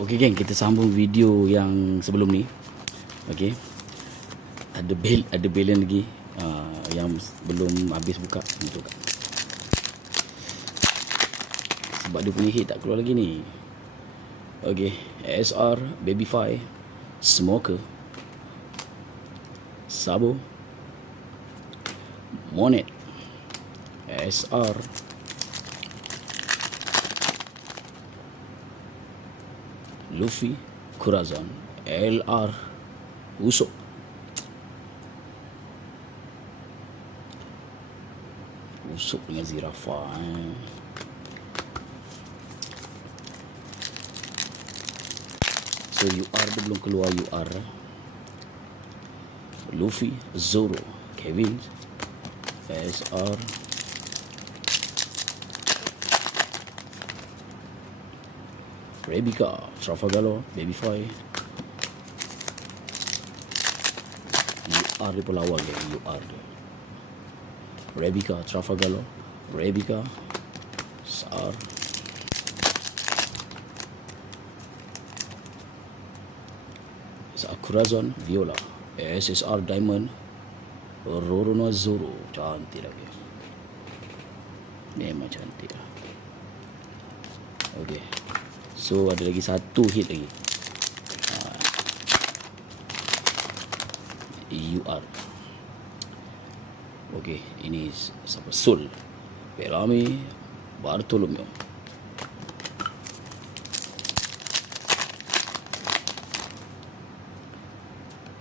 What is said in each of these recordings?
Okey geng, kita sambung video yang sebelum ni. Okey. Ada balance lagi yang belum habis buka untuk. Sebab dia punya hit tak keluar lagi ni. Okey, ASR, Babyfy, Smoker, Sabo, Monet, ASR, Luffy, Kurazon, LR, Usopp, dengan Zirafa. So UR dia belum keluar UR. Luffy, Zoro, Kevin, ASR, Rebecca, Trafalgar, Babyfy. UR dia pun lawan dia, UR dia. Rebecca, Trafalgar, Rebecca, SR, Kurazon, Viola, SSR Diamond, Roronoa Zoro. Cantik lagi. Memang cantik lah. Okay. So ada lagi satu hit lagi. UR. Okay, ini siapa? Soul, Bellamy, Bartolomeo,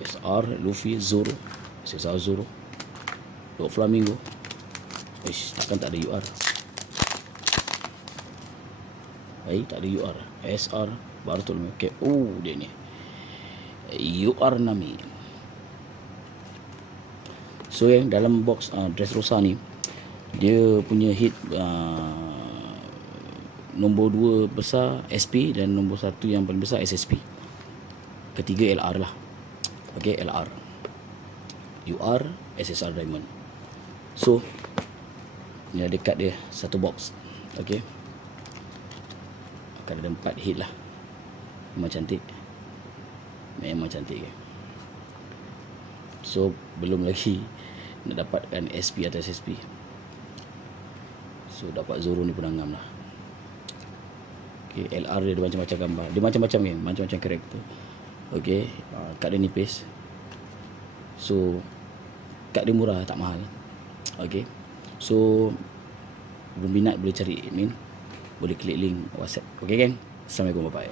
SR, Luffy, Zoro, SSR Zoro, Dog Flamingo. Takkan tak ada UR. Tak ada UR. SR, Bartolomeo. Okay. Dia ni UR Nami. So yang dalam box Dressrosa ni, dia punya hit nombor 2 besar SP dan nombor 1 yang paling besar SSP. Ketiga LR lah. Okay, LR, UR, SSR Diamond. So ni ada kad dia, satu box. Okay, akan ada 4 hit lah. Memang cantik. Memang cantik. So belum lagi nak dapatkan SP atau SSP. So dapat Zoro ni pun angam lah. Okay, LR dia ada macam-macam gambar. Dia macam-macam kan, macam-macam karakter. Okay, kad dia nipis. So kad dia murah, tak mahal. Okay, so berminat boleh cari admin, boleh klik link WhatsApp. Okay kan. Assalamualaikum, bye bye.